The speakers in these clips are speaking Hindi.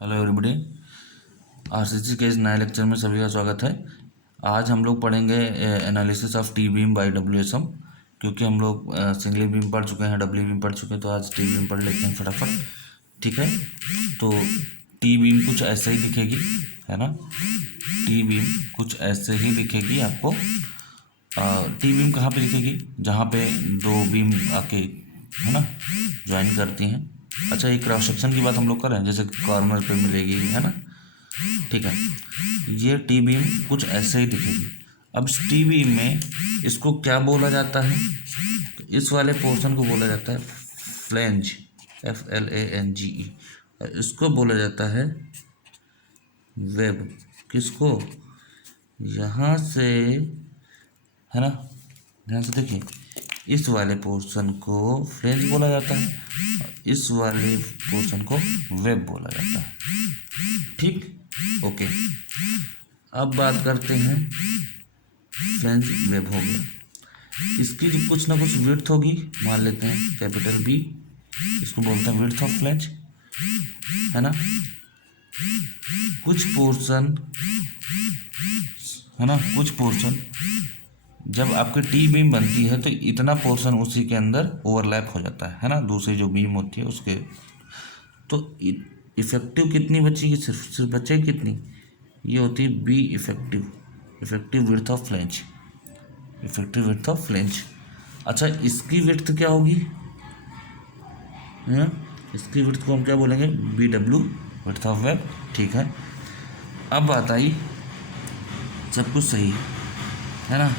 Hello everybody. आरसीसी के इस नए लेक्चर में सभी का स्वागत है। आज हम लोग पढ़ेंगे analysis of T beam by WSM, क्योंकि हम लोग सिंगली बीम पढ़ चुके हैं, डब्ल्यू बीम पढ़ चुके हैं, तो आज टी बीम पढ़ लेते हैं फटाफट। ठीक है, तो टी बीम कुछ ऐसे ही दिखेगी, है ना। टी बीम कुछ ऐसे ही दिखेगी आपको। टी बीम कहाँ पे दिखेगी? जहाँ पे दो बीम आके, है ना, ज्वाइन करती हैं। अच्छा, ये क्रॉस सेक्शन की बात हम लोग कर रहे हैं, जैसे कॉर्नर पे मिलेगी, है ना। ठीक है, ये टी बीम कुछ ऐसे ही दिखेगी। अब इस टी बीम में इसको क्या बोला जाता है? तो इस वाले पोर्शन को बोला जाता है फ्लेंज, FLANGE। इसको बोला जाता है वेब। किसको? यहाँ से, है ना, ध्यान से देखिए, इस वाले पोर्शन को फ्लेंज बोला जाता है, इस वाले पोर्शन को वेब बोला जाता है। ठीक, ओके। अब बात करते हैं, फ्लेंज वेब हो गया। इसकी जो कुछ ना कुछ विड्थ होगी, मान लेते हैं कैपिटल बी, इसको बोलते हैं विड्थ ऑफ फ्लेंज, है ना। कुछ पोर्शन, है ना, कुछ पोर्शन जब आपकी टी बीम बनती है तो इतना पोर्शन उसी के अंदर ओवरलैप हो जाता है ना, दूसरी जो बीम होती है उसके। तो इफेक्टिव कितनी बचेगी? सिर्फ बचेगी कितनी? ये होती है be effective, effective width of flange, effective width of flange. अच्छा, इसकी विड्थ क्या होगी? इसकी विड्थ को हम क्या बोलेंगे? BW, width of web. ठीक है, अब बात आई, सब कुछ सही है ना।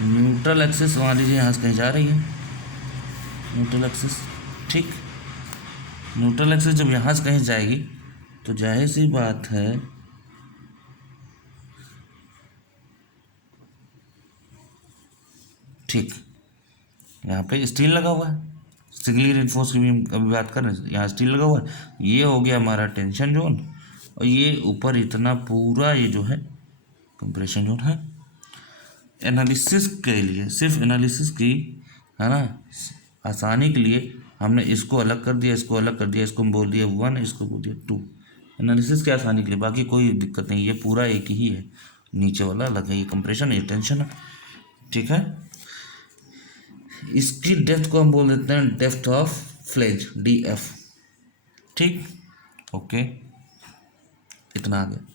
न्यूट्रल एक्सिस मान लीजिए यहाँ से कहीं जा रही है, न्यूट्रल एक्सिस। ठीक, न्यूट्रल एक्सिस जब यहाँ से कहीं जाएगी तो जाहिर सी बात है ठीक, यहाँ पे स्टील लगा हुआ है, सिंगली रिइंफोर्स की भी हम अभी बात कर रहे हैं, यहाँ स्टील लगा हुआ है। ये हो गया हमारा टेंशन जोन, और ये ऊपर इतना पूरा ये जो है कंप्रेशन जोन है। एनालिसिस के लिए, सिर्फ एनालिसिस की, है ना, आसानी के लिए हमने इसको अलग कर दिया, इसको अलग कर दिया, इसको बोल दिया 1, इसको बोल दिया 2। एनालिसिस की आसानी के लिए, बाकी कोई दिक्कत नहीं, ये पूरा एक ही है, नीचे वाला अलग है, ये कंप्रेशन, ये टेंशन है। ठीक है, इसकी डेप्थ को हम बोल देते हैं डेप्थ ऑफ फ्लेंज, DF। ठीक, ओके, इतना आ गया।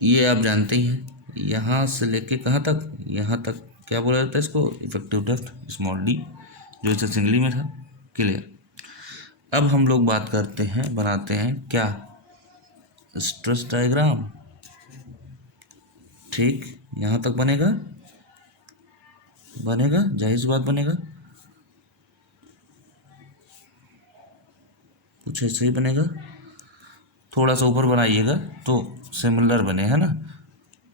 ये आप जानते ही हैं, यहाँ से लेके कहाँ तक, यहाँ तक क्या बोला जाता है इसको? इफेक्टिव डेप्थ, स्मॉल d, जो इसे सिंगली में था। क्लियर। अब हम लोग बात करते हैं, बनाते हैं क्या? Stress diagram. ठीक, यहाँ तक बनेगा, बनेगा, जाहिर सी बात बनेगा, कुछ ऐसे ही बनेगा। थोड़ा सा ऊपर बनाइएगा तो सिमिलर बने, है ना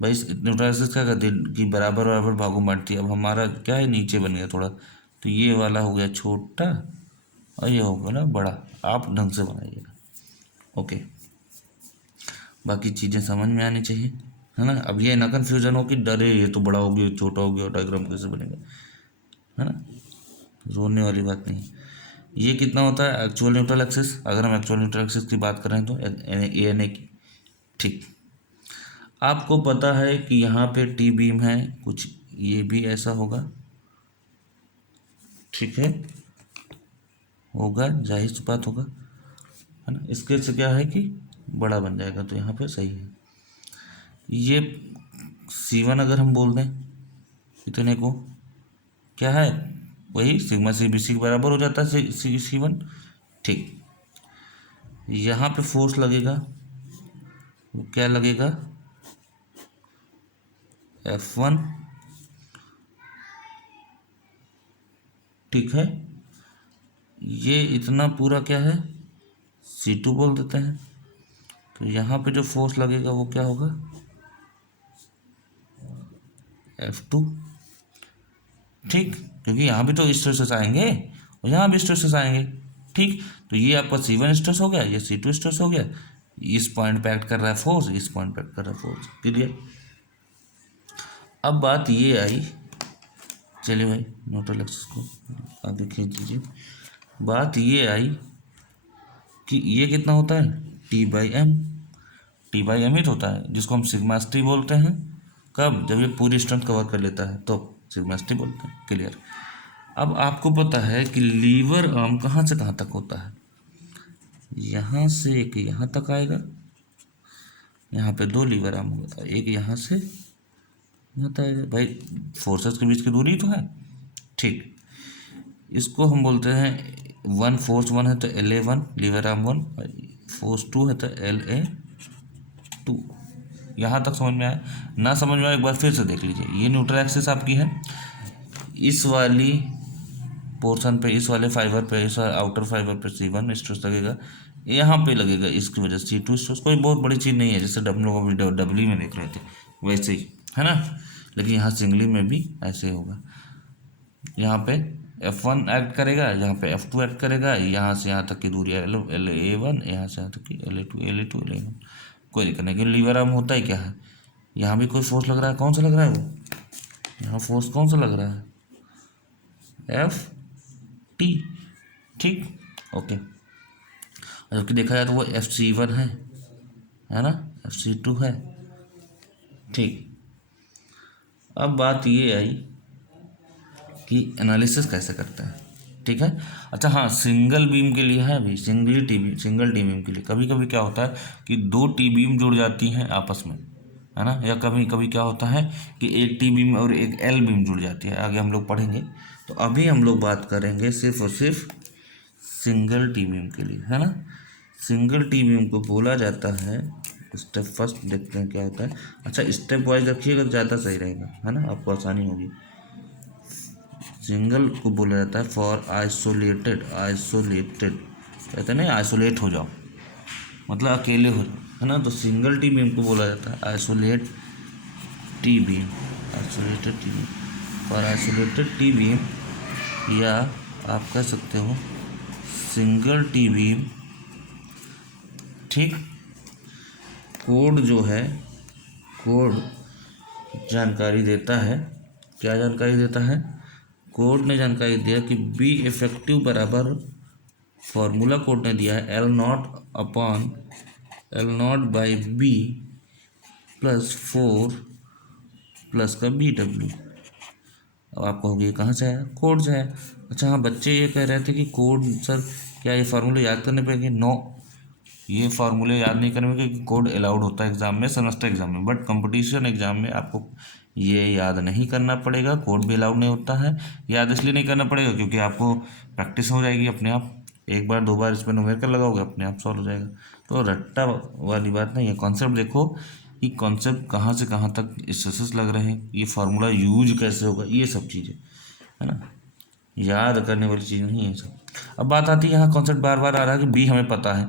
भाई। न्यूट्रलिसिस क्या करती है कि बराबर बराबर भागों बांटती है। अब हमारा क्या है, नीचे बन गया थोड़ा, तो ये वाला हो गया छोटा और ये हो गया ना बड़ा। आप ढंग से बनाइएगा, ओके। बाकी चीज़ें समझ में आनी चाहिए, है ना। अब ये ना कन्फ्यूजन हो कि डरे ये तो बड़ा हो गया, छोटा हो गया, डायग्राम कैसे बनेगा, है ना। रोने वाली बात नहीं। ये कितना होता है एक्चुअल न्यूट्रल एक्सिस? अगर हम एक्चुअल न्यूट्रल एक्सिस की बात करें तो ANA की। ठीक, आपको पता है कि यहाँ पे टी बीम है, कुछ ये भी ऐसा होगा, ठीक है, होगा, जाहिर सी बात होगा, है ना। इसके से क्या है कि बड़ा बन जाएगा, तो यहाँ पे सही है। ये C1 अगर हम बोल दें इतने को, क्या है, वही सिग्मा CBC के बराबर हो जाता है, C1। ठीक, यहाँ पे फोर्स लगेगा, वो क्या लगेगा? F1। ठीक है, ये इतना पूरा क्या है, C2 बोल देते हैं। तो यहाँ पे जो फोर्स लगेगा वो क्या होगा? F2। ठीक, क्योंकि यहाँ भी तो स्ट्रेसेस आएंगे और यहाँ भी स्ट्रेसेस आएंगे। ठीक, तो ये आपका C1 स्ट्रेस हो गया, ये C2 स्ट्रेस हो गया, इस पॉइंट पे एक्ट कर रहा है फोर्स, इस पॉइंट पे एक्ट कर रहा है फोर्स। क्लियर। अब बात ये आई, चलिए भाई न्यूट्रल एक्सिस को आगे खींच लीजिए। बात ये आई कि ये कितना होता है, T/m। T/m ही तो होता है, जिसको हम सिग्मा st बोलते हैं। कब? जब ये पूरी स्ट्रेंथ कवर कर लेता है तो सिग्मा st बोलते हैं। क्लियर। अब आपको पता है कि लीवर आर्म कहाँ से कहाँ तक होता है। यहाँ से एक यहाँ तक आएगा, यहाँ पे 2 लीवर आर्म होगा, एक यहाँ से यहाँ तक आएगा। भाई फोर्सेस के बीच की दूरी तो है। ठीक, इसको हम बोलते हैं वन, फोर्स 1 है तो LA1 लीवर आर्म 1, फोर्स 2 है तो LA2। यहाँ तक समझ में आया? ना समझ में आया एक बार फिर से देख लीजिए। ये न्यूट्रल एक्सिस आपकी है, इस वाली पोर्शन पे, इस वाले फाइबर पे, इस आउटर फाइबर पे C1 स्ट्रेस लगेगा, यहाँ पे लगेगा इसकी वजह से C2 स्ट्रेस। कोई बहुत बड़ी चीज़ नहीं है, जैसे हम लोग अभी डब्ल्यू में देख रहे थे वैसे ही, है ना। लेकिन यहाँ सिंगली में भी ऐसे होगा। यहाँ पे F1 एक्ट करेगा, यहाँ पे F2 एक्ट करेगा, यहाँ से यहाँ तक की दूरी LA1, यहाँ से यहाँ तक की LA2 LA1। कोई दिक्कत नहीं, क्योंकि लीवर आर्म होता ही क्या है, यहाँ भी कोई फोर्स लग रहा है। कौन सा लग रहा है वो? यहाँ फोर्स कौन सा लग रहा है? Ft। ठीक, ओके। जबकि देखा जाए तो वो FC1 है ना, FC2 है। ठीक, अब बात ये आई कि एनालिसिस कैसे करते हैं। ठीक है, अच्छा हाँ, सिंगल बीम के लिए है अभी, सिंगल टी बीम के लिए कभी कभी क्या होता है कि 2 टी बीम जुड़ जाती हैं आपस में, है ना। या कभी कभी क्या होता है कि एक टी बीम और एक एल बीम जुड़ जाती है, आगे हम लोग पढ़ेंगे। तो अभी हम लोग बात करेंगे सिर्फ और सिर्फ सिंगल टी बीम के लिए, है ना। सिंगल टी बीम को बोला जाता है, स्टेप फर्स्ट देखते हैं क्या होता है। अच्छा, स्टेप वाइज रखिएगा तो ज़्यादा सही रहेगा, है ना, आपको आसानी होगी। सिंगल को बोला जाता है फॉर आइसोलेटेड कहते हैं ना, आइसोलेट हो जाओ, मतलब अकेले हो जाओ, है ना। तो सिंगल टी बीम को बोला जाता है isolated T beam for isolated T beam, या आप कह सकते हो सिंगल टी बीम। ठीक, कोड जो है, कोड जानकारी देता है, क्या जानकारी देता है? कोड ने जानकारी दिया कि बी इफेक्टिव बराबर, फॉर्मूला कोड ने दिया है L0/B + 4 प्लस का BW। अब आप कहोगे ये कहाँ से आया? कोड से आया। अच्छा हाँ, बच्चे ये कह रहे थे कि कोड सर क्या ये फार्मूले याद करने पड़ेंगे? नो, ये फार्मूले याद नहीं करने क्योंकि कोड अलाउड होता है एग्जाम में, सेमेस्टर एग्जाम में, बट कंपटीशन एग्जाम में आपको ये याद नहीं करना पड़ेगा। कोड भी अलाउड नहीं होता है। याद इसलिए नहीं करना पड़ेगा क्योंकि आपको प्रैक्टिस हो जाएगी अपने आप, एक बार 2 बार इस पर न्यूमेरिकल लगाओगे अपने आप सॉल्व हो जाएगा। तो रट्टा वाली बात नहीं है। कॉन्सेप्ट देखो कि कॉन्सेप्ट कहाँ से कहाँ तक स्ट्रेसेस लग रहे हैं, ये फार्मूला यूज कैसे होगा, ये सब चीज़ें, है ना, याद करने वाली चीज़ नहीं है सब। अब बात आती है, यहाँ कॉन्सेप्ट बार बार आ रहा है कि बी हमें पता है,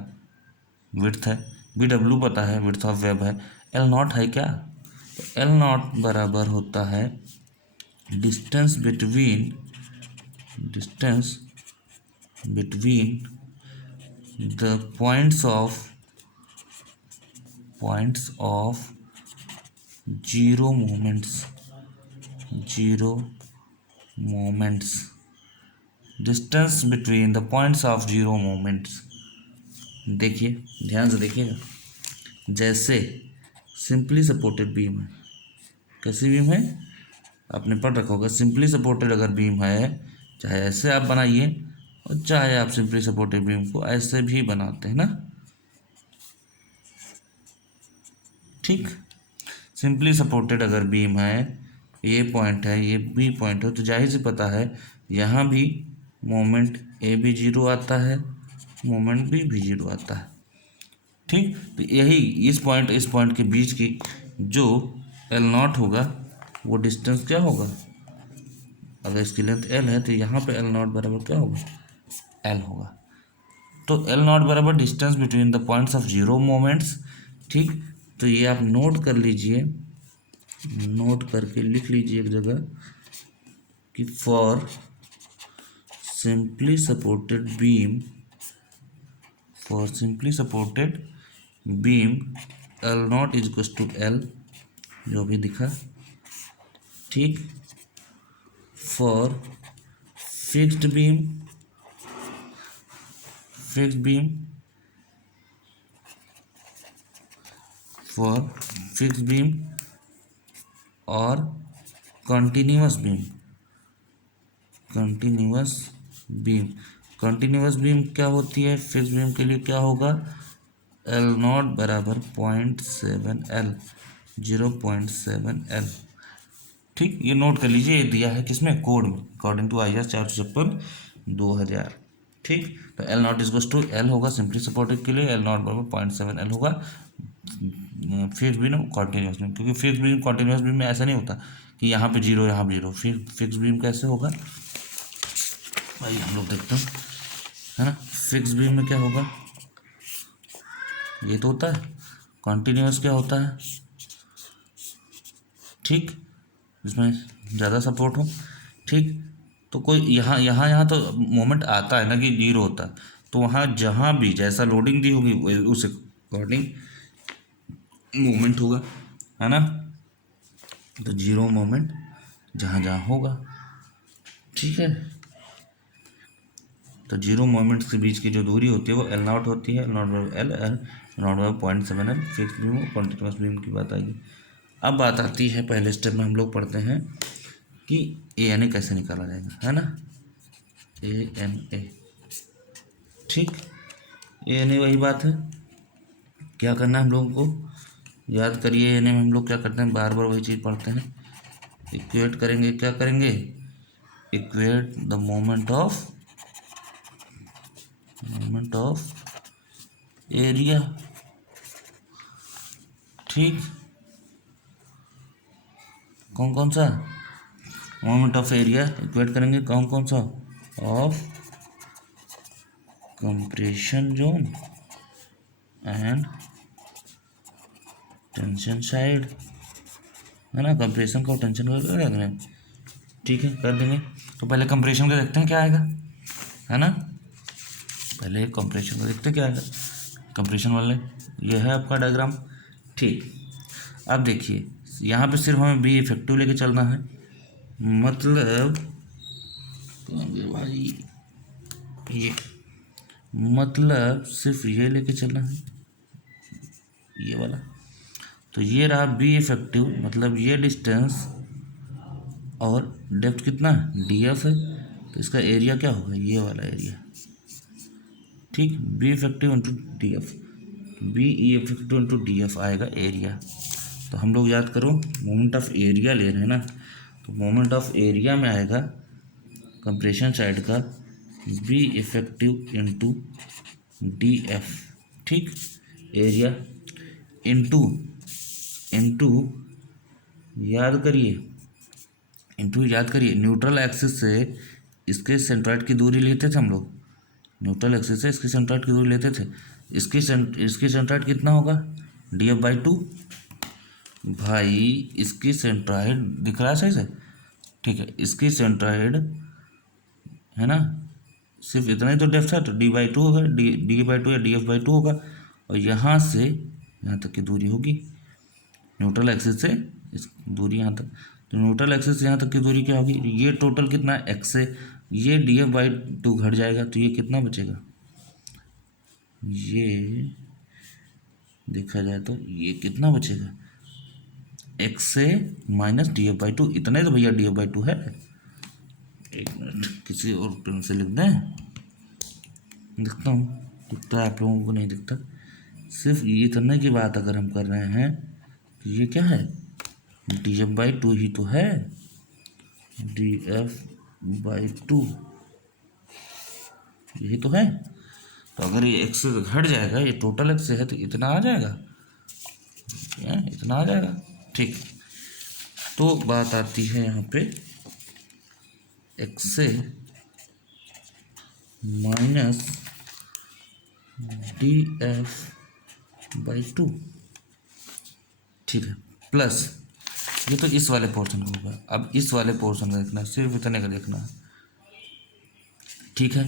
विड्थ है, BW पता है, विड्थ ऑफ वेब है, L0 है क्या? तो L0 बराबर होता है distance between the points of zero moments, distance between the points of zero moments. देखिए, ध्यान से देखिएगा, जैसे सिंपली सपोर्टेड बीम है, कैसी बीम है आपने पढ़ रखा होगा। सिंपली सपोर्टेड अगर बीम है, चाहे ऐसे आप बनाइए और चाहे आप सिंपली सपोर्टेड बीम को ऐसे भी बनाते हैं ना। ठीक, सिंपली सपोर्टेड अगर बीम है, ये पॉइंट है, ये बी पॉइंट है, तो जाहिर सी पता है यहाँ भी मोमेंट ए भी 0 आता है, मोमेंट बी भी 0 आता है। ठीक, तो यही इस पॉइंट के बीच की जो L0 होगा वो डिस्टेंस क्या होगा? अगर इसकी लेंथ L है तो यहाँ पे L0 बराबर क्या होगा? L होगा। तो L0 बराबर distance between the points of zero moments. ठीक, तो ये आप नोट कर लीजिए, नोट करके लिख लीजिए एक जगह कि for simply supported beam L0 = L, जो भी दिखा। ठीक, for fixed beam for fix beam और continuous beam. Continuous beam, continuous beam क्या होती है? फिक्स बीम के लिए क्या होगा? एल नॉट बराबर 0.7L, 0.7L। ठीक, ये नोट कर लीजिए, ये दिया है किसमें? कोड में, अकॉर्डिंग टू IS 456/2000। ठीक, तो L naught is two L होगा सिंपली सपोर्टेड के लिए, एल नॉट बराबर 0.7L होगा फिक्स बीम और कॉन्टिन्यूस बीम, क्योंकि फिक्स बीम कॉन्टिन्यूस बीम में ऐसा नहीं होता कि यहाँ पे जीरो यहाँ पे जीरो। फिक्स बीम कैसे होगा भाई, हम लोग देखते हैं, है ना। फिक्स बीम में क्या होगा? ये तो होता है। कॉन्टिन्यूस क्या होता है? ठीक, इसमें ज़्यादा सपोर्ट हो। ठीक, तो कोई यहाँ तो मोमेंट आता है ना कि जीरो होता है, तो वहाँ जहाँ भी जैसा लोडिंग दी होगी उस अकॉर्डिंग मोमेंट होगा, है ना। तो जीरो मोमेंट जहाँ जहाँ होगा, ठीक है। तो जीरो मोमेंट्स के बीच की जो दूरी होती है वो एल नॉट होती है, L naught by L, L naught by 0.7L। Fix beam और कॉन्टिन्यूस बीम की बात आएगी। अब बात आती है, पहले स्टेप में हम लोग पढ़ते हैं कि ANA कैसे निकाला जाएगा, है ना। ANA, ठीक, ANA वही बात है। क्या करना है हम लोगों को? याद करिए, ANA में हम लोग क्या करते हैं? बार बार वही चीज़ पढ़ते हैं। इक्वेट करेंगे, क्या करेंगे? Equate the moment of area. ठीक, कौन कौन सा मोमेंट ऑफ एरिया इक्वेट करेंगे? कौन कौन सा? Of compression zone and tension side, है ना। कंप्रेशन का टेंशन का कर देंगे, ठीक है, कर देंगे। तो पहले कंप्रेशन का देखते हैं क्या आएगा, है ना। पहले कंप्रेशन का देखते हैं क्या आएगा। कंप्रेशन वाले ये है आपका डायग्राम। ठीक, अब देखिए यहाँ पे सिर्फ हमें बी इफेक्टिव लेके चलना है, मतलब भाई ये मतलब सिर्फ ये लेके चलना है, ये वाला। तो ये रहा बी इफेक्टिव, मतलब ये डिस्टेंस और डेप्थ कितना है? DF है, तो इसका एरिया क्या होगा? ये वाला एरिया। ठीक, be effective into DF, be effective into DF आएगा एरिया। तो हम लोग याद करो, मोमेंट ऑफ एरिया ले रहे हैं ना, तो मोमेंट ऑफ एरिया में आएगा कंप्रेशन साइड का बी इफेक्टिव इंटू DF। ठीक, एरिया इंटू याद करिए न्यूट्रल एक्सिस से इसके सेंट्रॉइड की दूरी लेते थे हम लोग। न्यूट्रल एक्सिस से इसकी सेंट्रॉइड की दूरी लेते थे। इसकी सेंट्रॉइड कितना होगा? DF/2। भाई इसकी सेंट्रॉइड दिख रहा है सही से? ठीक है, इसकी सेंट्रॉइड है ना, सिर्फ इतना ही तो डेप्थ है, तो D/2 होगा, D/2 या DF/2 होगा। और यहाँ से यहाँ तक की दूरी होगी न्यूट्रल एक्सिस से इस दूरी यहाँ तक। तो न्यूट्रल एक्सिस से यहाँ तक की दूरी क्या होगी? ये टोटल कितना है? x से ये DF/2 घट जाएगा, तो ये कितना बचेगा? ये देखा जाए तो ये कितना बचेगा? x से माइनस DF/2। इतना ही तो भैया DF/2 है। एक मिनट, किसी और पेन से लिख दें, दिखता हूँ, दिखता है आप लोगों को? नहीं दिखता। सिर्फ ये इतने की बात अगर हम कर रहे हैं तो ये क्या है? DF/2 ही तो है, DF/2 यही तो है। तो अगर ये x से घट जाएगा, ये टोटल x से है, तो इतना आ जाएगा, इतना आ जाएगा। ठीक, तो बात आती है यहाँ पे x से माइनस DF/2, ठीक है, प्लस ये तो इस वाले पोर्शन का होगा। अब इस वाले पोर्शन का देखना, सिर्फ इतने का देखना, ठीक है।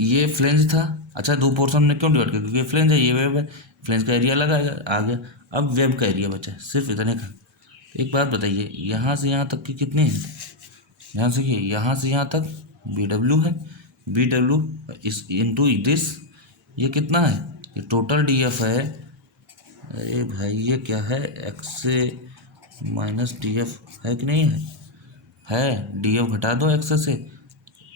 ये फ्लेंज था, अच्छा, दो पोर्शन में क्यों डिवाइड किया? क्योंकि ये फ्लेंज है, ये वेब है, फ्लेंज का एरिया लगा आ गया। अब वेब का एरिया बचा है सिर्फ इतने का। एक बात बताइए, यहाँ से यहाँ तक की कितनी है? यहाँ से यहाँ तक BW है, BW इस इंटू दिस, ये कितना है? ये टोटल DF है, अरे भाई ये क्या है, एक्स से माइनस डी एफ है कि नहीं है? है, डी एफ घटा दो एक्स से,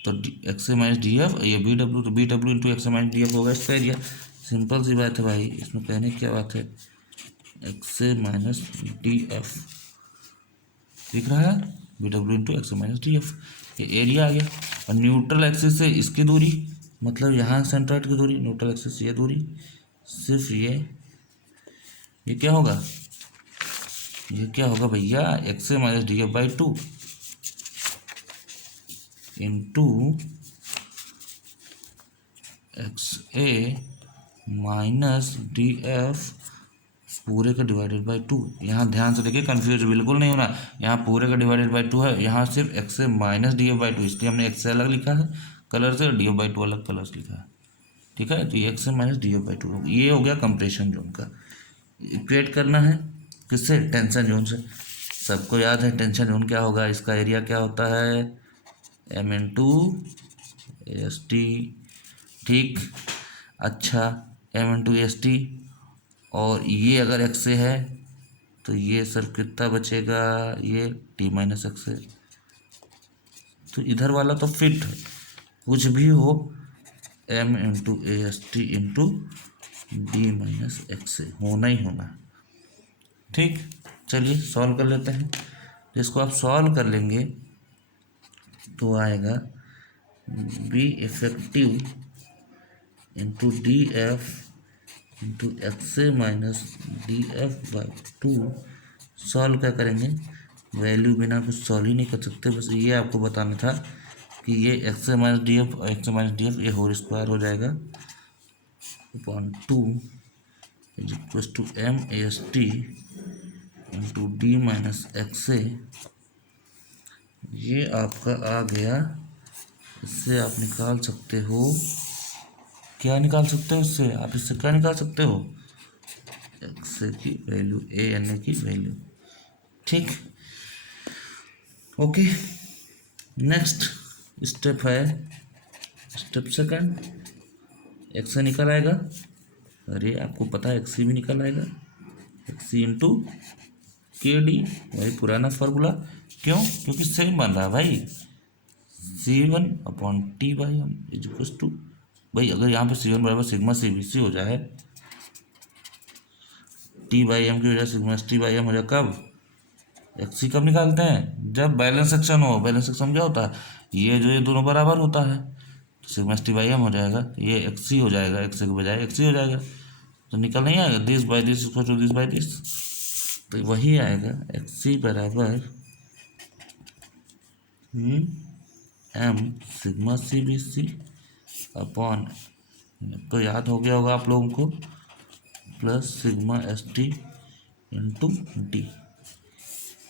तो एक्स से माइनस डी एफ, ये बी डब्ल्यू, तो बी डब्ल्यू इंटू एक्स से माइनस डी एफ होगा इसका एरिया। सिंपल सी बात है भाई, इसमें कहने की क्या बात है, एक्स से माइनस डी एफ दिख रहा है, बी डब्ल्यू इंटू एक्स से माइनस डी एफ, ये एरिया आ गया। और न्यूट्रल एक्सिस से इसकी दूरी, मतलब यहाँ सेंट्रॉइड की दूरी, न्यूट्रल एक्सिस से ये दूरी, सिर्फ ये क्या होगा, ये क्या होगा भैया, एक्स से minus d F by two into x a minus d F पूरे का डिवाइडेड बाई टू। यहाँ ध्यान से देखिए, कंफ्यूज बिल्कुल नहीं होना, यहाँ पूरे का डिवाइडेड बाई टू है, यहाँ सिर्फ एक्स से minus d F by two, इसलिए हमने एक्स से अलग लिखा है कलर से, डी एफ बाई टू अलग कलर से लिखा है। ठीक है, तो ये एक्स से minus d F by two, ये हो गया कंप्रेशन जोन का। इक्वेट करना है किससे, टेंशन जोन से। सबको याद है टेंशन जोन क्या होगा, इसका एरिया क्या होता है, M into S T. ठीक, अच्छा, M into S T, और ये अगर एक्स से है तो ये सिर्फ कितना बचेगा, ये टी माइनस एक्स है। तो इधर वाला तो फिट है, कुछ भी हो, M into A S T into D minus X से होना ही होना। ठीक, चलिए सॉल्व कर लेते हैं। तो इसको आप सॉल्व कर लेंगे तो आएगा be effective into D F into x a minus d F by two. Solve क्या करेंगे, वैल्यू बिना कुछ सॉल्व ही नहीं कर सकते, बस ये आपको बताना था कि ये x a minus d f और x a minus d f ये होल स्क्वायर हो जाएगा upon two is equal to m a S T into D minus x a. ये आपका आ गया, इससे आप निकाल सकते हो, क्या निकाल सकते हो इससे, आप इससे क्या निकाल सकते हो, एक्स की वैल्यू, ए एन ए की वैल्यू। ठीक, ओके। नेक्स्ट स्टेप है स्टेप सेकंड, एक्स से निकल आएगा, अरे आपको पता है एक्स सी भी निकल आएगा, एक्स सी इंटू के डी, वही पुराना फार्मूला। क्यों, क्योंकि सेम बन रहा है भाई, C one upon T by M is equal to, भाई अगर यहाँ पे सी वन बराबर सिग्मा सी बी सी हो जाए, टी बाई एम की वजह सिग्मा टी बाई एम हो जाए, कब, एक्स सी कब निकालते हैं, जब बैलेंस सेक्शन हो। बैलेंस सेक्शन क्या होता है, ये जो ये दोनों बराबर होता है, तो सिग्मा टी बाई एम हो जाएगा, ये एक्स सी हो जाएगा, एक्स के बजाय एक्स सी हो जाएगा, तो निकल नहीं आएगा, this by this equal to this by this, तो वही आएगा एक्स सी बराबर m sigma C B c upon, तो याद हो गया होगा आप लोगों को, plus sigma s T into d,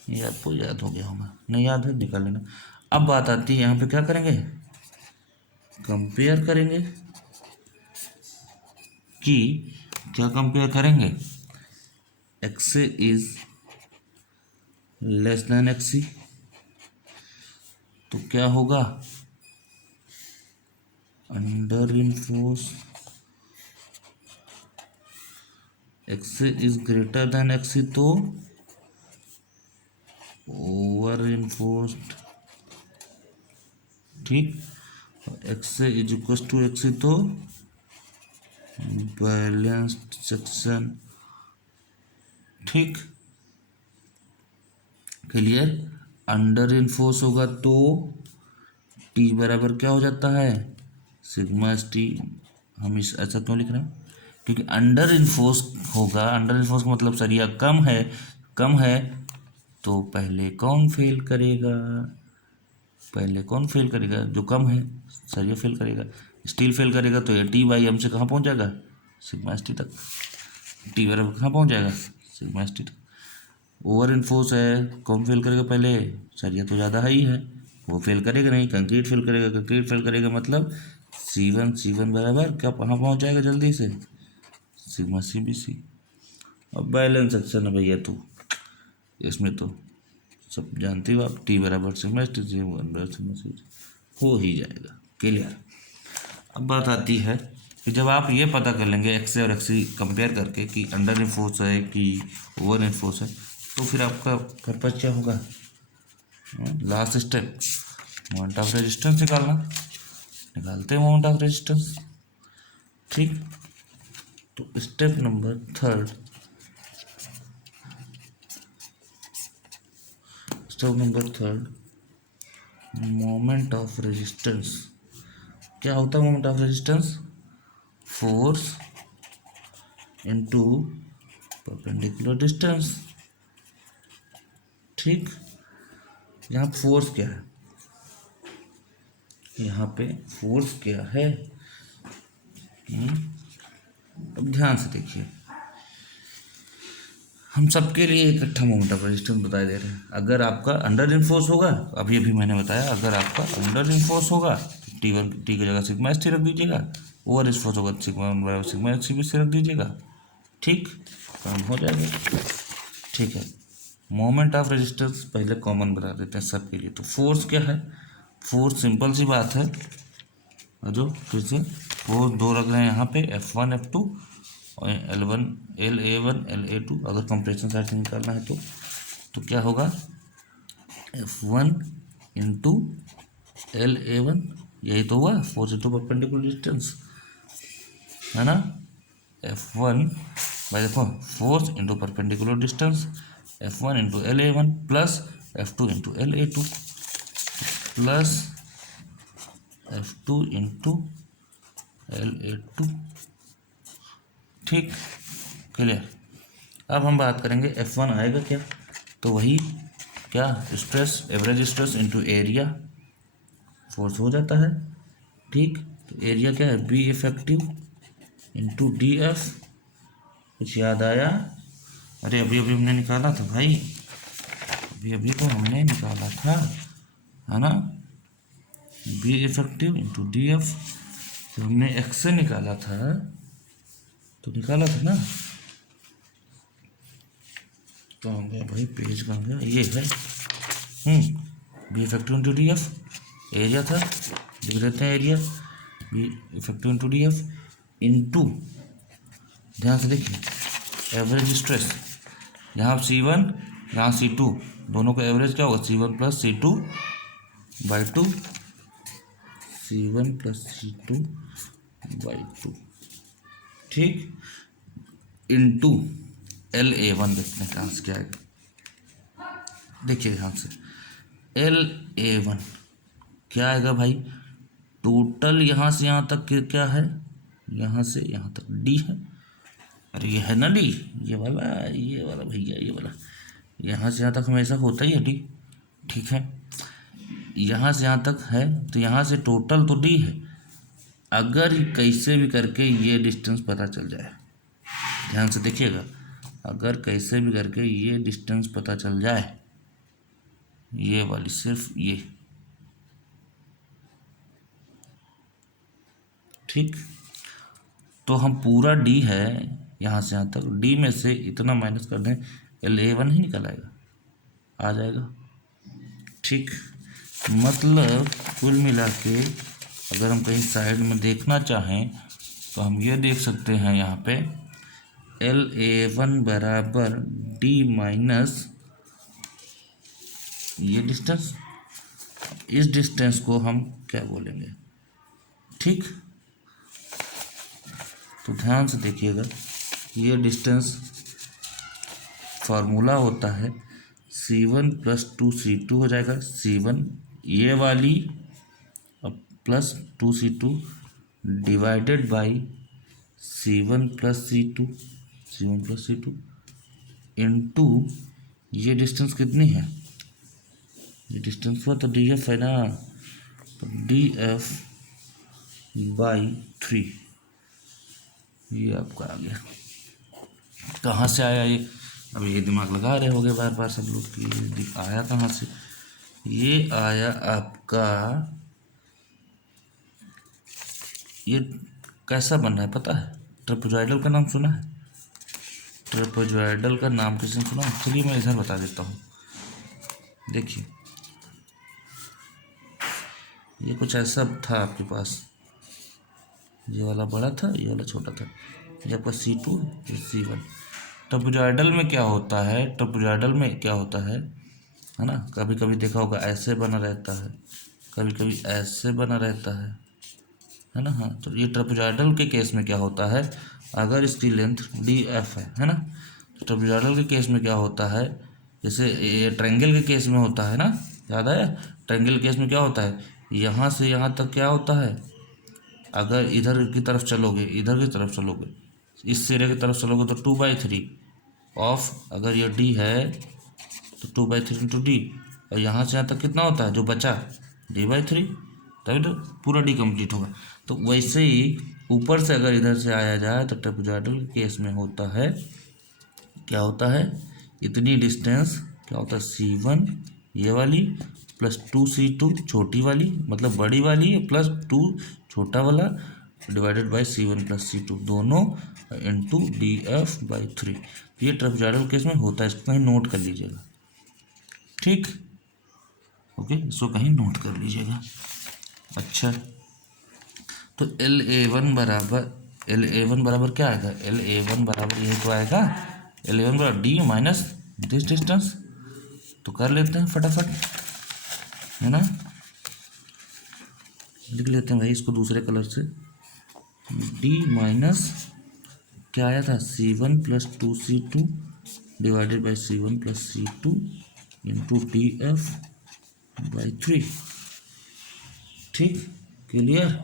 ये आपको याद हो गया होगा, नहीं याद है निकाल लेना। अब बात आती है यहाँ पे क्या करेंगे, कंपेयर करेंगे कि क्या कंपेयर करेंगे, x is less than x c, तो क्या होगा, under reinforce x is greater than x c, तो ओवर इनफोर्स्ड। ठीक, x is equal to x c, तो बैलेंस्ड सेक्शन। ठीक, क्लियर। अंडर इनफोर्स होगा तो टी बराबर क्या हो जाता है, सिग्मा एस टी। हम इस ऐसा क्यों लिख रहे हैं, क्योंकि अंडर इनफोर्स होगा, अंडर इनफोर्स का मतलब सरिया कम है, कम है तो पहले कौन फेल करेगा, पहले कौन फेल करेगा, जो कम है, सरिया फेल करेगा, स्टील फेल करेगा, तो ये टी बाई एम से कहाँ पहुँच जाएगा, सिग्मा एस टी तक, टी बराबर कहाँ पहुँच जाएगा, सिग्मा एस टी तक। ओवर इनफोर्स है, कौन फेल करेगा पहले, सरिया तो ज़्यादा हाई है, वो फेल करेगा नहीं, कंक्रीट फेल करेगा, कंक्रीट फेल करेगा मतलब सी वन बराबर क्या कहाँ पहुँच जाएगा जल्दी से, सिग्मा सी बी सी। अब बैलेंस सेक्शन है भैया, तो इसमें तो सब जानते हो आप, टी बराबर सिग्मा टी सिग्मा सी हो ही जाएगा, क्लियर। अब बात आती है कि जब आप ये पता कर लेंगे एक्स और एक्स कंपेयर करके कि अंडर इन्फोर्स है कि ओवर इन्फोर्स है, तो फिर आपका पर्पज क्या होगा? Last step moment of resistance निकालना। निकालते हैं मोमेंट ऑफ रेजिस्टेंस। ठीक, तो step number third, moment of resistance. क्या होता है moment of resistance? Force into perpendicular distance. ठीक, यहाँ फोर्स क्या है? यहाँ पे फोर्स क्या है? अब ध्यान से देखिए, हम सबके लिए इकट्ठा मोमेंट ऑफ रेजिस्टेंस बता दे रहे हैं। अगर आपका अंडर इन्फोर्स होगा, अभी अभी मैंने बताया, अगर आपका अंडर इन्फोर्स होगा T1 टी की जगह सिग्मा एस टी रख दीजिएगा, ओवर इन्फोर्स होगा सिग्मा 1 बराबर सिग्मा एस सी रख दीजिएगा। ठीक, काम हो जाएगा। ठीक है, मोमेंट ऑफ रेजिस्टेंस पहले कॉमन बता देते हैं सबके लिए। तो फोर्स क्या है? फोर्स सिंपल सी बात है, जो फिर से फोर्स दो रख रहे हैं यहाँ पे, F1 F2 और L1 LA1 LA2। अगर कंप्रेशन साइड से निकालना है तो क्या होगा? F1 इंटू LA1, यही तो हुआ फोर्स इंटू परपेंडिकुलर डिस्टेंस, है ना। F1 भाई देखो, force into perpendicular distance, F1 into LA1 plus F2 into LA2 plus F2 into LA2। ठीक, क्लियर। अब हम बात करेंगे F1 आएगा क्या? तो वही क्या, stress, average stress into area, force हो जाता है। ठीक, तो एरिया क्या है? Be effective into D F. कुछ याद आया? अरे अभी अभी हमने निकाला था भाई, अभी अभी तो हमने निकाला था, है ना। Be effective into D F, तो हमने एक्स से निकाला था, तो निकाला था ना। तो हो गया भाई, पेज कहाँ गया? ये है be effective into D F, area था, लिख देते हैं area, be effective into D F into, ध्यान से देखिए, एवरेज स्ट्रेस। यहाँ C1 यहाँ C2, दोनों का एवरेज क्या होगा? C1 plus C2 by 2, C1 plus C2 by 2। ठीक, इंटू LA1, देखते हैं कहाँ से क्या आएगा। देखिए ध्यान से, LA1 क्या आएगा भाई? टोटल यहाँ से यहाँ तक क्या है? यहाँ से यहाँ तक D है। अरे ये है ना D, ये वाला भैया, ये वाला, यहाँ से यहाँ तक हमेशा होता ही है D। ठीक है, यहाँ से यहाँ तक है, तो यहाँ से टोटल तो D है। अगर कैसे भी करके ये डिस्टेंस पता चल जाए, ध्यान से देखिएगा, अगर कैसे भी करके ये डिस्टेंस पता चल जाए, ये वाली सिर्फ ये, ठीक, तो हम पूरा D है यहाँ से यहाँ तक, D में से इतना माइनस कर दें, LA1 ही निकल आएगा, आ जाएगा। ठीक, मतलब कुल मिला के अगर हम कहीं साइड में देखना चाहें तो हम ये देख सकते हैं यहाँ पे LA1 बराबर D माइनस ये डिस्टेंस, इस डिस्टेंस को हम क्या बोलेंगे? ठीक, तो ध्यान से देखिएगा, ये डिस्टेंस फार्मूला होता है C1 प्लस 2C2 हो जाएगा, C1 ये वाली plus 2C2 divided by C1 plus C2, C1 plus C2 into ये डिस्टेंस कितनी है? ये डिस्टेंस हुआ तो DF है ना, तो DF बाई 3, ये आपका आ गया। कहाँ से आया ये? अब ये दिमाग लगा रहे होगे बार बार सब लोग कि ये आया कहाँ से? ये आया आपका, ये कैसा बन रहा है पता है? ट्रेपेजॉइडल का नाम सुना है? ट्रेपेजॉइडल का नाम किसी ने सुना? चलिए मैं इधर बता देता हूँ। देखिए, ये कुछ ऐसा था आपके पास, ये वाला बड़ा था, ये वाला छोटा था। ये आपका C2, ये C1। ट्रापेजॉइडल में क्या होता है, ट्रापेजॉइडल में क्या होता है ना, कभी कभी देखा होगा ऐसे बना रहता है, कभी कभी ऐसे बना रहता है ना। हाँ, तो ये ट्रापेजॉइडल के केस में क्या होता है, अगर इसकी लेंथ DF है ना, तो ट्रापेजॉइडल के केस में क्या होता है, जैसे ये ट्रायंगल के केस में होता है ना, याद आया, ट्रायंगल के केस में क्या होता है, यहाँ से यहाँ तक क्या होता है, अगर इधर की तरफ चलोगे, इधर की तरफ चलोगे, इस सिरे की तरफ चलोगे तो 2/3 ऑफ, अगर ये D है तो 2/3 इंटू D, और यहाँ से यहाँ तक कितना होता है जो बचा, D/3, तभी तो पूरा D कंप्लीट होगा। तो वैसे ही ऊपर से अगर इधर से आया जाए तो ट्रापेजॉइडल के केस में होता है, क्या होता है, इतनी डिस्टेंस क्या होता है, C1 ये वाली प्लस 2C2 छोटी वाली, मतलब बड़ी वाली, प्लस 2 छोटा वाला, divided by C1 plus C2 दोनों इंटू DF/3। ये ट्रापेजॉइडल केस में होता है, इसको कहीं नोट कर लीजिएगा, ठीक, ओके, इसको कहीं नोट कर लीजिएगा। अच्छा, तो LA1 बराबर क्या आएगा, LA1 बराबर यही तो आएगा, LA1 बराबर D माइनस दिस डिस्टेंस। तो कर लेते हैं फटाफट, है ना, लिख लेते हैं भाई इसको दूसरे कलर से, D माइनस क्या आया था, C1 plus 2C2 divided by C1 plus C2 into DF/3, ठीक, क्लियर।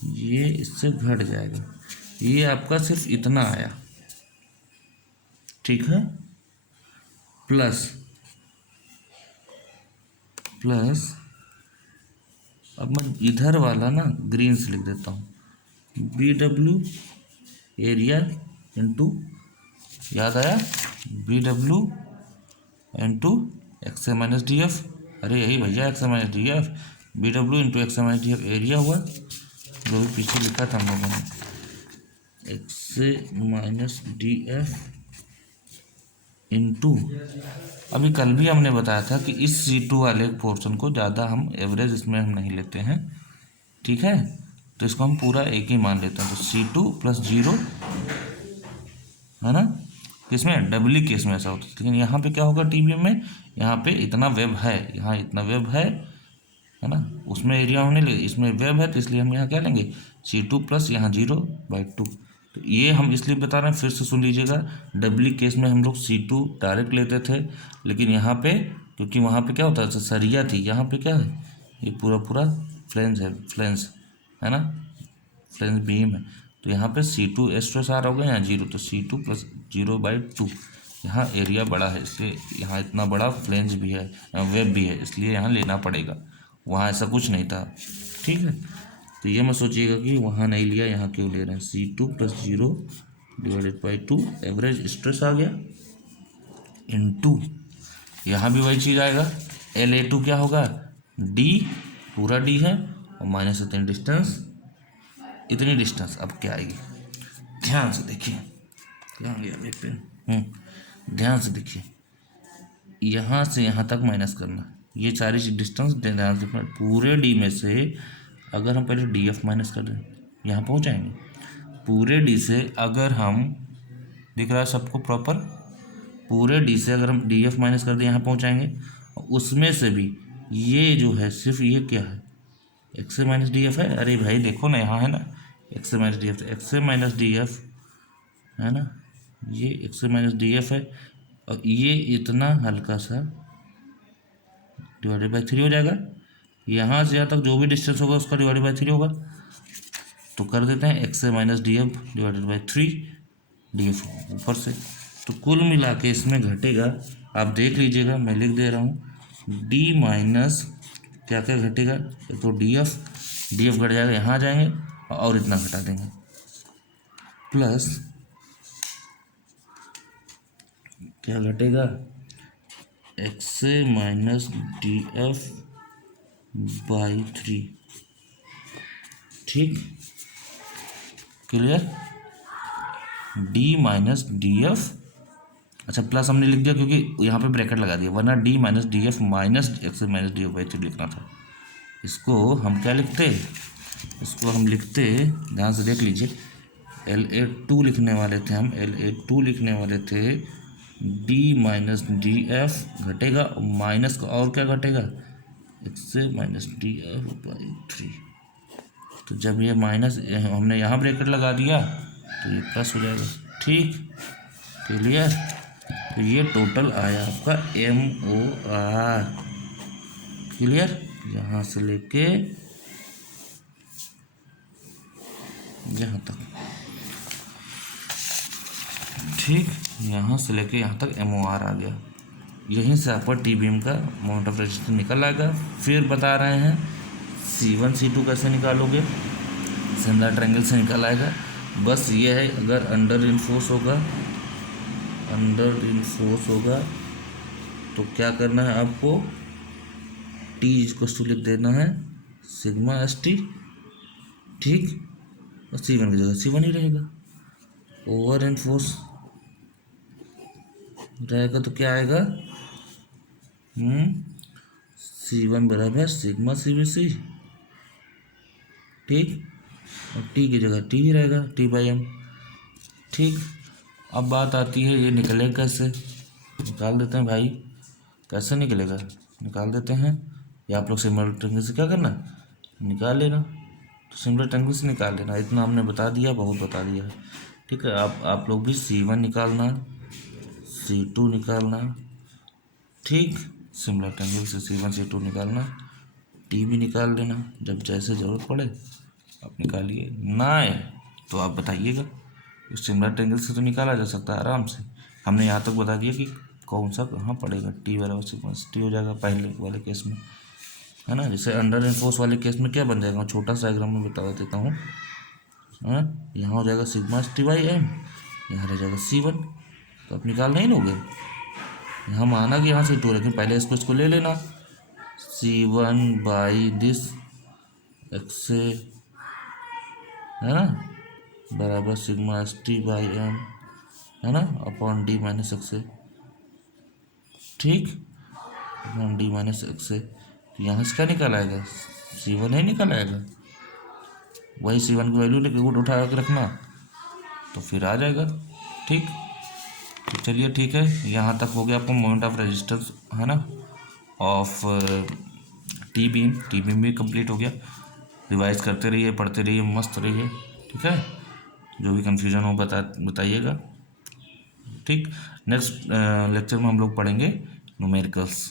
ये इससे घट जाएगा, ये आपका सिर्फ इतना आया, ठीक है, प्लस अब मैं इधर वाला ना ग्रीन से लिख देता हूँ, BW एरिया इंटू, याद आया, BW into XA minus DF, अरे यही भैया XA minus DF, BW into XA minus DF area हुआ, जो भी पीछे लिखा था हम लोगों ने, XA माइनस DF इंटू, अभी कल भी हमने बताया था कि इस C2 वाले पोर्शन को ज़्यादा हम एवरेज इसमें हम नहीं लेते हैं, ठीक है, तो इसको हम पूरा एक ही मान लेते हैं, तो C2 प्लस 0, है ना, किसमें, डबली केस में ऐसा होता है। लेकिन यहाँ पे क्या होगा TBM में, यहाँ पे इतना वेब है, यहाँ इतना वेब है ना, उसमें एरिया होने लगे, इसमें वेब है, तो इसलिए हम यहाँ क्या लेंगे, C2 प्लस यहाँ 0/2। तो ये हम इसलिए बता रहे हैं, फिर से सुन लीजिएगा, डबली केस में हम लोग C2 डायरेक्ट लेते थे, लेकिन यहाँ पे क्योंकि वहाँ पे क्या होता है, सरिया थी, यहाँ पे क्या है, ये पूरा फ्लेंस है, है ना, फ्लेंस बीम है, तो यहाँ पे C2 स्ट्रेस आ रहा होगा, यहाँ 0, तो C2 प्लस 0/2, यहाँ एरिया बड़ा है, इसलिए यहाँ इतना बड़ा फ्लेंज भी है, वेब भी है, इसलिए यहाँ लेना पड़ेगा, वहाँ ऐसा कुछ नहीं था, ठीक है। तो ये मत सोचिएगा कि वहाँ नहीं लिया, यहाँ क्यों ले रहे हैं, C2 plus 0 divided by 2 average stress आ गया, इनटू यहाँ भी वही चीज़ आएगा, LA2 क्या होगा, D, पूरा D है, और माइनस इतनी डिस्टेंस अब क्या आएगी, ध्यान से देखिए, ध्यान गया एक पेन, ध्यान से देखिए, यहाँ से यहाँ तक माइनस करना, ये सारी डिस्टेंस ध्यान से, पूरे D में से अगर हम पहले DF माइनस कर दें, यहाँ पहुँच जाएंगे, पूरे D से अगर हम, दिख रहा है सबको प्रॉपर, पूरे D से अगर हम DF माइनस कर दें, यहाँ पहुँच जाएंगे, उसमें से भी ये जो है सिर्फ ये क्या है, XA माइनस DF है, अरे भाई देखो ना, यहाँ है ना XA minus DF, XA minus DF है ना, ये XA माइनस DF है, और ये इतना हल्का सा डिवाइडेड बाई 3 हो जाएगा, यहाँ से यहाँ तक जो भी डिस्टेंस होगा उसका डिवाइडेड बाई 3 होगा, तो कर देते हैं XA minus DF divided by 3 DF ऊपर से, तो कुल मिला के इसमें घटेगा, आप देख लीजिएगा, मैं लिख दे रहा हूँ, D माइनस क्या क्या घटेगा, तो DF घट जाएगा, यहाँ आ जाएंगे और इतना घटा देंगे, प्लस क्या घटेगा, XA माइनस DF/3, ठीक, क्लियर, D माइनस DF, अच्छा प्लस हमने लिख दिया क्योंकि यहाँ पे ब्रैकेट लगा दिया, वरना D minus DF minus XA minus DF/3 लिखना था, इसको हम क्या लिखते, इसको हम लिखते, ध्यान से देख लीजिए, LA2 लिखने वाले थे हम, LA2 लिखने वाले थे D माइनस डी एफ घटेगा, माइनस का और क्या घटेगा, x minus d F by 3। तो जब ये माइनस हमने यहाँ ब्रैकेट लगा दिया तो ये प्लस हो जाएगा। ठीक, क्लियर। तो ये टोटल आया आपका MOR। क्लियर, यहाँ से लेके यहाँ तक। ठीक, यहाँ से लेके यहाँ तक MOR आ गया। यहीं से आपका टी बीम का मोमेंट ऑफ रेजिस्टेंस निकल आएगा। फिर बता रहे हैं C1 C2 कैसे निकालोगे, सिमिलर ट्रायंगल से निकल आएगा। बस ये है, अगर अंडर इनफोर्स होगा तो क्या करना है आपको, T इक्वल लिख देना है सिग्मा ST। ठीक, और C1 की जगह C1 ही रहेगा। ओवर इनफोर्स रहेगा तो क्या आएगा, C1 बराबर सिग्मा CBC। ठीक, और T की जगह T ही रहेगा, T/M। ठीक, अब बात आती है ये निकलेगा कैसे, निकाल देते हैं भाई। कैसे निकलेगा, निकाल देते हैं। या आप लोग सिमिलर ट्रायंगल से क्या करना, निकाल लेना। तो सिमिलर ट्रायंगल से निकाल लेना, इतना हमने बता दिया, बहुत बता दिया है। ठीक है, आप लोग भी C1 निकालना, C2 निकालना। ठीक, सिमिलर ट्रायंगल से C1 C2 निकालना, T भी निकाल लेना। जब जैसे ज़रूरत पड़े आप निकालिए, ना आए तो आप बताइएगा। सिमिलर ट्रायंगल से तो निकाला जा सकता है आराम से। हमने यहाँ तक बता दिया कि कौन सा कहाँ पड़ेगा, T बराबर सिग्मा ST हो जाएगा पहले वाले केस में, है ना। जैसे अंडर इनफोर्स वाले केस में क्या बन जाएगा, छोटा सा डायग्राम में बता देता हूँ। यहाँ हो जाएगा सिग्मा ST/M, यहाँ रह जाएगा C1। तो आप निकाल नहीं लोगे, यहाँ माना कि यहाँ से 2, लेकिन पहले इसको ले लेना, C1 बाई दिस एक्स है ना, बराबर सिग्मा ST/M, है ना, अपॉन D माइनस एक्स। ठीक, अपॉन D माइनस एक्स। तो यहाँ से क्या निकल आएगा, C1 ही निकल आएगा। वही C1 की वैल्यू लेके उठा के रखना तो फिर आ जाएगा। ठीक, तो चलिए ठीक है, यहाँ तक हो गया आपको मोमेंट ऑफ रेजिस्टेंस, है ना, ऑफ टी बीम भी कंप्लीट हो गया। रिवाइज करते रहिए, पढ़ते रहिए, मस्त रहिए। ठीक है, जो भी कन्फ्यूजन हो बताइएगा। ठीक, नेक्स्ट लेक्चर में हम लोग पढ़ेंगे न्यूमेरिकल्स।